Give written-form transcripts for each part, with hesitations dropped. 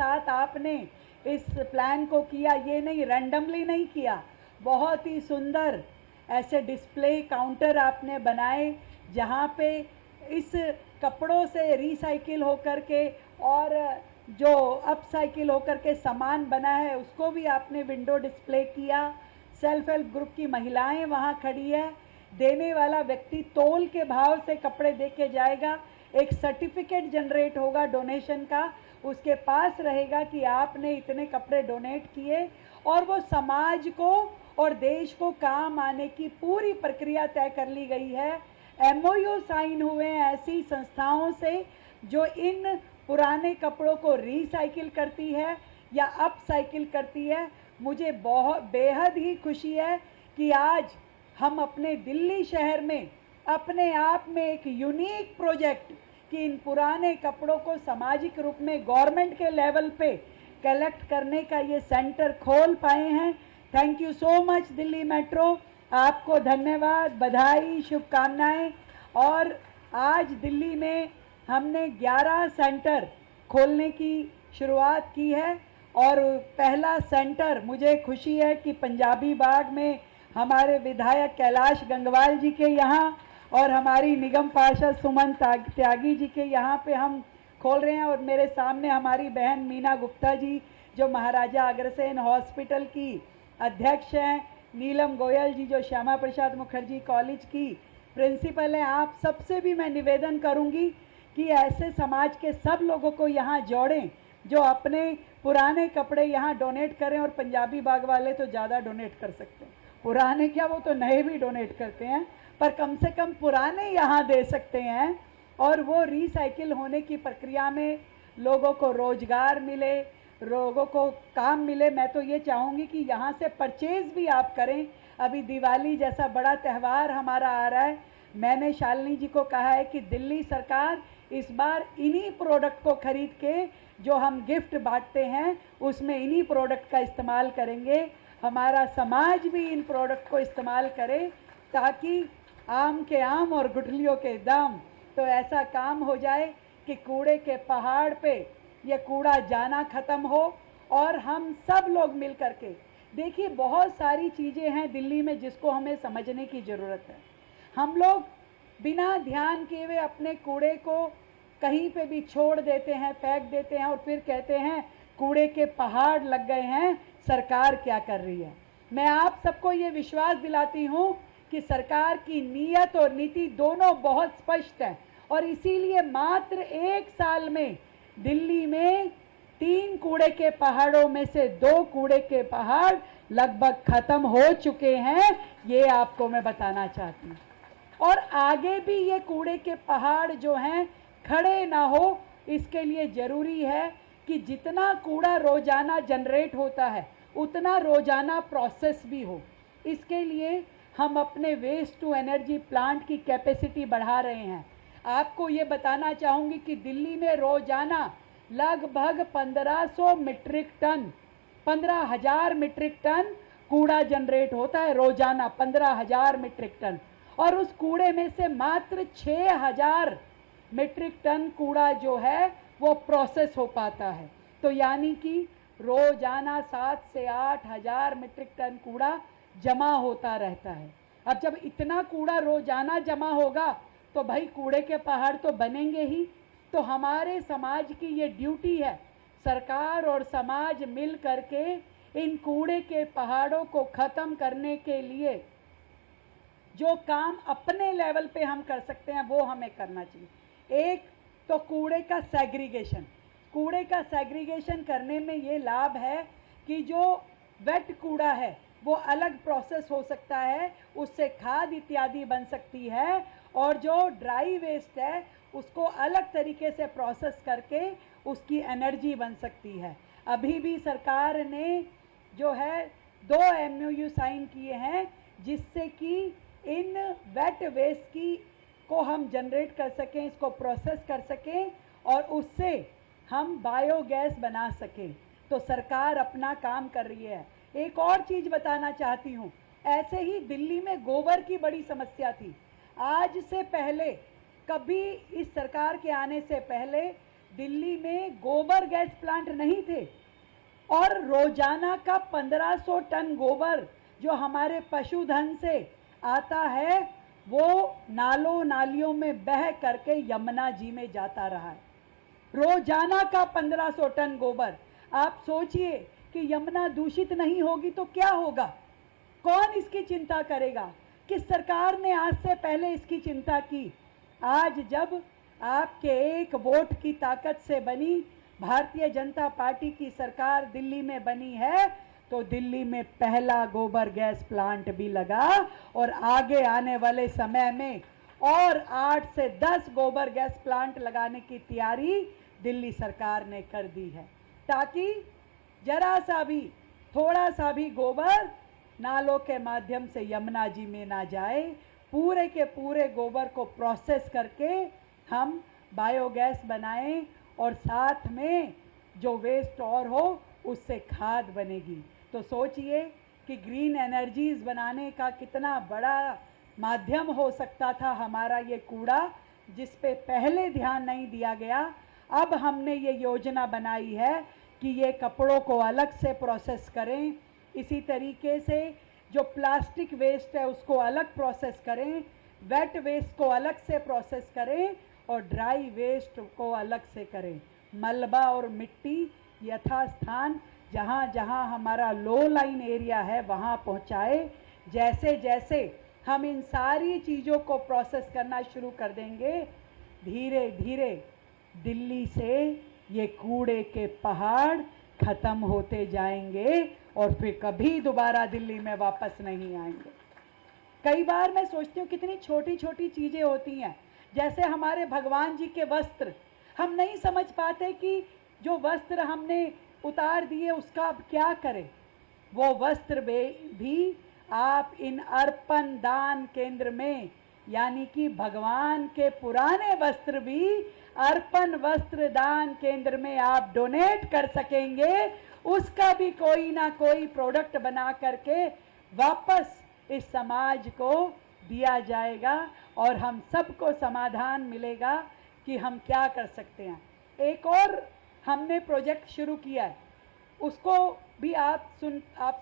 साथ आपने इस प्लान को किया, ये नहीं रैंडमली नहीं किया, बहुत ही सुंदर ऐसे डिस्प्ले काउंटर आपने बनाए जहाँ पे इस कपड़ों से रिसाइकिल होकर के और जो अपसाइकिल होकर के सामान बना है उसको भी आपने विंडो डिस्प्ले किया। सेल्फ हेल्प ग्रुप की महिलाएं वहाँ खड़ी है, देने वाला व्यक्ति तोल के भाव से कपड़े दे के जाएगा, एक सर्टिफिकेट जनरेट होगा डोनेशन का, उसके पास रहेगा कि आपने इतने कपड़े डोनेट किए, और वो समाज को और देश को काम आने की पूरी प्रक्रिया तय कर ली गई है। एमओयू साइन हुए हैं ऐसी संस्थाओं से जो इन पुराने कपड़ों को रिसाइकिल करती है या अपसाइकिल करती है। मुझे बहुत बेहद ही खुशी है कि आज हम अपने दिल्ली शहर में अपने आप में एक यूनिक प्रोजेक्ट कि इन पुराने कपड़ों को सामाजिक रूप में गवर्नमेंट के लेवल पे कलेक्ट करने का ये सेंटर खोल पाए हैं। Thank you so much Delhi metro, आपको धन्यवाद, बधाई, शुभकामनाएं। और आज दिल्ली में हमने 11 सेंटर खोलने की शुरुआत की है और पहला सेंटर मुझे खुशी है कि पंजाबी बाग में हमारे विधायक कैलाश गंगवाल जी के यहाँ और हमारी निगम पार्षद सुमन त्यागी जी के यहाँ पे हम खोल रहे हैं। और मेरे सामने हमारी बहन मीना गुप्ता जी जो महाराजा अग्रसेन हॉस्पिटल की अध्यक्ष हैं, नीलम गोयल जी जो श्यामा प्रसाद मुखर्जी कॉलेज की प्रिंसिपल हैं। आप सबसे भी मैं निवेदन करूंगी कि ऐसे समाज के सब लोगों को यहाँ जोड़ें जो अपने पुराने कपड़े यहाँ डोनेट करें। और पंजाबी बाग वाले तो ज़्यादा डोनेट कर सकते हैं, पुराने क्या वो तो नए भी डोनेट करते हैं, पर कम से कम पुराने यहाँ दे सकते हैं और वो रिसाइकिल होने की प्रक्रिया में लोगों को रोजगार मिले, लोगों को काम मिले। मैं तो ये चाहूँगी कि यहाँ से परचेज भी आप करें। अभी दिवाली जैसा बड़ा त्यौहार हमारा आ रहा है, मैंने शालिनी जी को कहा है कि दिल्ली सरकार इस बार इन्हीं प्रोडक्ट को खरीद के जो हम गिफ्ट बांटते हैं उसमें इन्हीं प्रोडक्ट का इस्तेमाल करेंगे। हमारा समाज भी इन प्रोडक्ट को इस्तेमाल करे ताकि आम के आम और गुठलियों के दाम। तो ऐसा काम हो जाए कि कूड़े के पहाड़ पे ये कूड़ा जाना ख़त्म हो और हम सब लोग मिल कर के, देखिए बहुत सारी चीज़ें हैं दिल्ली में जिसको हमें समझने की ज़रूरत है। हम लोग बिना ध्यान किए हुए अपने कूड़े को कहीं पे भी छोड़ देते हैं, फेंक देते हैं और फिर कहते हैं कूड़े के पहाड़ लग गए हैं, सरकार क्या कर रही है। मैं आप सबको ये विश्वास दिलाती हूँ कि सरकार की नीयत और नीति दोनों बहुत स्पष्ट है और इसीलिए मात्र 1 साल में दिल्ली में 3 कूड़े के पहाड़ों में से 2 कूड़े के पहाड़ लगभग खत्म हो चुके हैं, ये आपको मैं बताना चाहती हूँ। और आगे भी ये कूड़े के पहाड़ जो हैं खड़े ना हो, इसके लिए ज़रूरी है कि जितना कूड़ा रोजाना जनरेट होता है उतना रोजाना प्रोसेस भी हो। इसके लिए हम अपने वेस्ट टू एनर्जी प्लांट की कैपेसिटी बढ़ा रहे हैं। आपको ये बताना चाहूँगी कि दिल्ली में रोजाना लगभग 1500 मीट्रिक टन 15,000 मीट्रिक टन कूड़ा जनरेट होता है रोजाना, 15,000 मीट्रिक टन। और उस कूड़े में से मात्र 6,000 मीट्रिक टन कूड़ा जो है वो प्रोसेस हो पाता है। तो यानी कि रोजाना 7 से 8,000 मीट्रिक टन कूड़ा जमा होता रहता है। अब जब इतना कूड़ा रोजाना जमा होगा तो भाई कूड़े के पहाड़ तो बनेंगे ही। तो हमारे समाज की ये ड्यूटी है, सरकार और समाज मिल करके इन कूड़े के पहाड़ों को ख़त्म करने के लिए जो काम अपने लेवल पे हम कर सकते हैं वो हमें करना चाहिए। एक तो कूड़े का सेग्रीगेशन, कूड़े का सेग्रीगेशन करने में ये लाभ है कि जो वेट कूड़ा है वो अलग प्रोसेस हो सकता है, उससे खाद इत्यादि बन सकती है, और जो ड्राई वेस्ट है उसको अलग तरीके से प्रोसेस करके उसकी एनर्जी बन सकती है। अभी भी सरकार ने जो है 2 MOU साइन किए हैं जिससे कि इन वेट वेस्ट की को हम जनरेट कर सकें, इसको प्रोसेस कर सकें और उससे हम बायोगैस बना सकें। तो सरकार अपना काम कर रही है। एक और चीज़ बताना चाहती हूँ, ऐसे ही दिल्ली में गोबर की बड़ी समस्या थी। आज से पहले कभी इस सरकार के आने से पहले दिल्ली में गोबर गैस प्लांट नहीं थे और रोजाना का 1500 टन गोबर जो हमारे पशुधन से आता है वो नालों नालियों में बह करके यमुना जी में जाता रहा है। रोजाना का 1500 टन गोबर। आप सोचिए कि यमुना दूषित नहीं होगी तो क्या होगा, कौन इसकी चिंता करेगा? किस सरकार ने आज से पहले इसकी चिंता की? आज जब आपके एक वोट की ताकत से बनी भारतीय जनता पार्टी की सरकार दिल्ली में बनी है तो दिल्ली में पहला गोबर गैस प्लांट भी लगा और आगे आने वाले समय में और 8 से 10 गोबर गैस प्लांट लगाने की तैयारी दिल्ली सरकार ने कर दी है, ताकि जरा सा भी थोड़ा सा भी गोबर नालों के माध्यम से यमुना जी में ना जाए। पूरे के पूरे गोबर को प्रोसेस करके हम बायोगैस बनाएं और साथ में जो वेस्ट और हो उससे खाद बनेगी। तो सोचिए कि ग्रीन एनर्जीज बनाने का कितना बड़ा माध्यम हो सकता था हमारा ये कूड़ा, जिस पे पहले ध्यान नहीं दिया गया। अब हमने ये योजना बनाई है कि ये कपड़ों को अलग से प्रोसेस करें, इसी तरीके से जो प्लास्टिक वेस्ट है उसको अलग प्रोसेस करें, वेट वेस्ट को अलग से प्रोसेस करें और ड्राई वेस्ट को अलग से करें। मलबा और मिट्टी यथास्थान जहाँ जहाँ हमारा लो लाइन एरिया है वहाँ पहुँचाए। जैसे जैसे हम इन सारी चीज़ों को प्रोसेस करना शुरू कर देंगे, धीरे धीरे दिल्ली से ये कूड़े के पहाड़ खत्म होते जाएंगे और फिर कभी दोबारा दिल्ली में वापस नहीं आएंगे। कई बार मैं सोचती हूँ कितनी छोटी छोटी चीज़ें होती हैं, जैसे हमारे भगवान जी के वस्त्र। हम नहीं समझ पाते कि जो वस्त्र हमने उतार दिए उसका अब क्या करें। वो वस्त्र भी आप इन अर्पण दान केंद्र में, यानी कि भगवान के पुराने वस्त्र भी अर्पण वस्त्र दान केंद्र में आप डोनेट कर सकेंगे। उसका भी कोई ना कोई प्रोडक्ट बना करके वापस इस समाज को दिया जाएगा और हम सबको समाधान मिलेगा कि हम क्या कर सकते हैं। एक और हमने प्रोजेक्ट शुरू किया है, उसको भी आप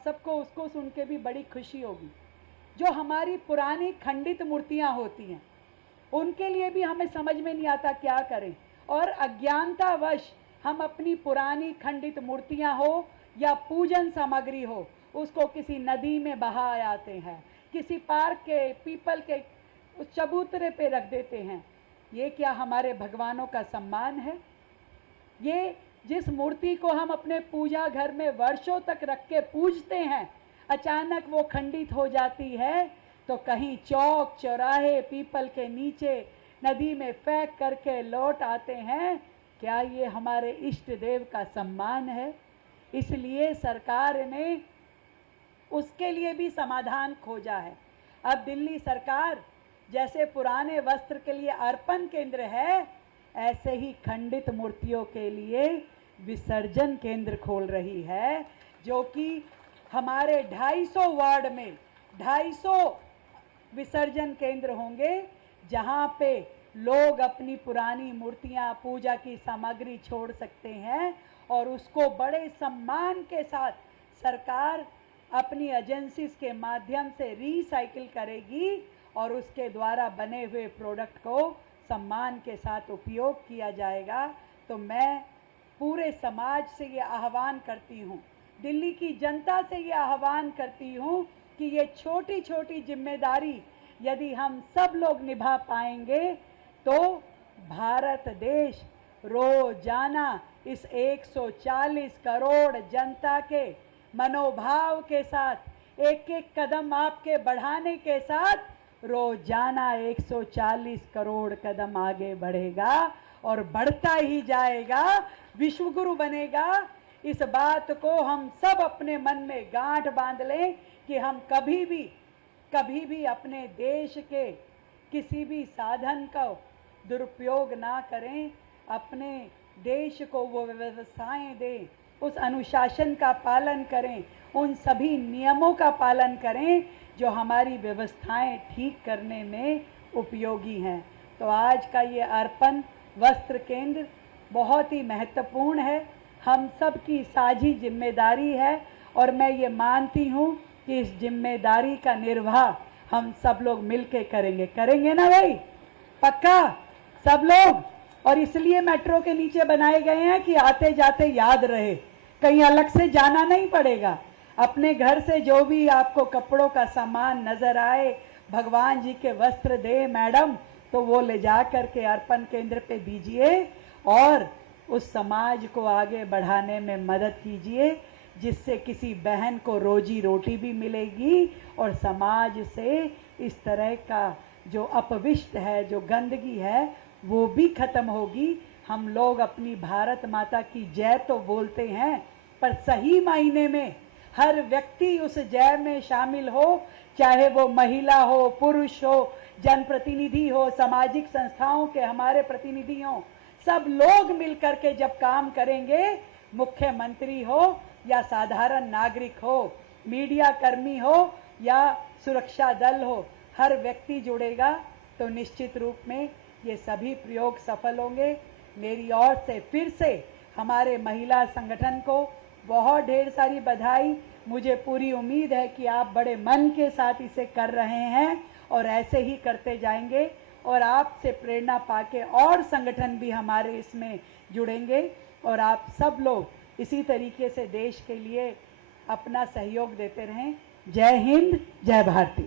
सबको उसको सुन के भी बड़ी खुशी होगी। जो हमारी पुरानी खंडित मूर्तियां होती हैं उनके लिए भी हमें समझ में नहीं आता क्या करें, और अज्ञानतावश हम अपनी पुरानी खंडित मूर्तियां हो या पूजन सामग्री हो उसको किसी नदी में बहा आते हैं, किसी पार्क के पीपल के उस चबूतरे पे रख देते हैं। ये क्या हमारे भगवानों का सम्मान है? ये जिस मूर्ति को हम अपने पूजा घर में वर्षों तक रख के पूजते हैं, अचानक वो खंडित हो जाती है तो कहीं चौक चौराहे पीपल के नीचे नदी में फेंक करके लौट आते हैं। क्या ये हमारे इष्ट देव का सम्मान है? इसलिए सरकार ने उसके लिए भी समाधान खोजा है। अब दिल्ली सरकार जैसे पुराने वस्त्र के लिए अर्पण केंद्र है, ऐसे ही खंडित मूर्तियों के लिए विसर्जन केंद्र खोल रही है, जो कि हमारे 250 वार्ड में 250 विसर्जन केंद्र होंगे, जहां पे लोग अपनी पुरानी मूर्तियां पूजा की सामग्री छोड़ सकते हैं और उसको बड़े सम्मान के साथ सरकार अपनी एजेंसीज के माध्यम से रिसाइकिल करेगी और उसके द्वारा बने हुए प्रोडक्ट को सम्मान के साथ उपयोग किया जाएगा। तो मैं पूरे समाज से ये आह्वान करती हूँ, दिल्ली की जनता से ये आह्वान करती हूँ कि ये छोटी छोटी जिम्मेदारी यदि हम सब लोग निभा पाएंगे तो भारत देश रोजाना इस 140 करोड़ जनता के मनोभाव के साथ एक एक कदम आपके बढ़ाने के साथ रोजाना 140 करोड़ कदम आगे बढ़ेगा और बढ़ता ही जाएगा, विश्वगुरु बनेगा। इस बात को हम सब अपने मन में गांठ बांध लें कि हम कभी भी अपने देश के किसी भी साधन का दुरुपयोग ना करें, अपने देश को वो व्यवस्थाएं दें, उस अनुशासन का पालन करें, उन सभी नियमों का पालन करें जो हमारी व्यवस्थाएं ठीक करने में उपयोगी हैं। तो आज का ये अर्पण वस्त्र केंद्र बहुत ही महत्वपूर्ण है, हम सब की साझी जिम्मेदारी है और मैं ये मानती हूँ कि इस जिम्मेदारी का निर्वाह हम सब लोग मिलके करेंगे ना भाई, पक्का सब लोग। और इसलिए मेट्रो के नीचे बनाए गए हैं कि आते जाते याद रहे, कहीं अलग से जाना नहीं पड़ेगा। अपने घर से जो भी आपको कपड़ों का सामान नजर आए, भगवान जी के वस्त्र दे मैडम, तो वो ले जा करके अर्पण केंद्र पे दीजिए और उस समाज को आगे बढ़ाने में मदद कीजिए, जिससे किसी बहन को रोजी रोटी भी मिलेगी और समाज से इस तरह का जो अपविष्ट है, जो गंदगी है, वो भी खत्म होगी। हम लोग अपनी भारत माता की जय तो बोलते हैं, पर सही मायने में हर व्यक्ति उस जय में शामिल हो, चाहे वो महिला हो, पुरुष हो, जनप्रतिनिधि हो, सामाजिक संस्थाओं के हमारे प्रतिनिधि हो, सब लोग मिलकर के जब काम करेंगे, मुख्यमंत्री हो या साधारण नागरिक हो, मीडिया कर्मी हो या सुरक्षा दल हो, हर व्यक्ति जुड़ेगा तो निश्चित रूप में ये सभी प्रयोग सफल होंगे। मेरी ओर से फिर से हमारे महिला संगठन को बहुत ढेर सारी बधाई। मुझे पूरी उम्मीद है कि आप बड़े मन के साथ इसे कर रहे हैं और ऐसे ही करते जाएंगे और आपसे प्रेरणा पाके और संगठन भी हमारे इसमें जुड़ेंगे और आप सब लोग इसी तरीके से देश के लिए अपना सहयोग देते रहें। जय हिंद, जय भारती।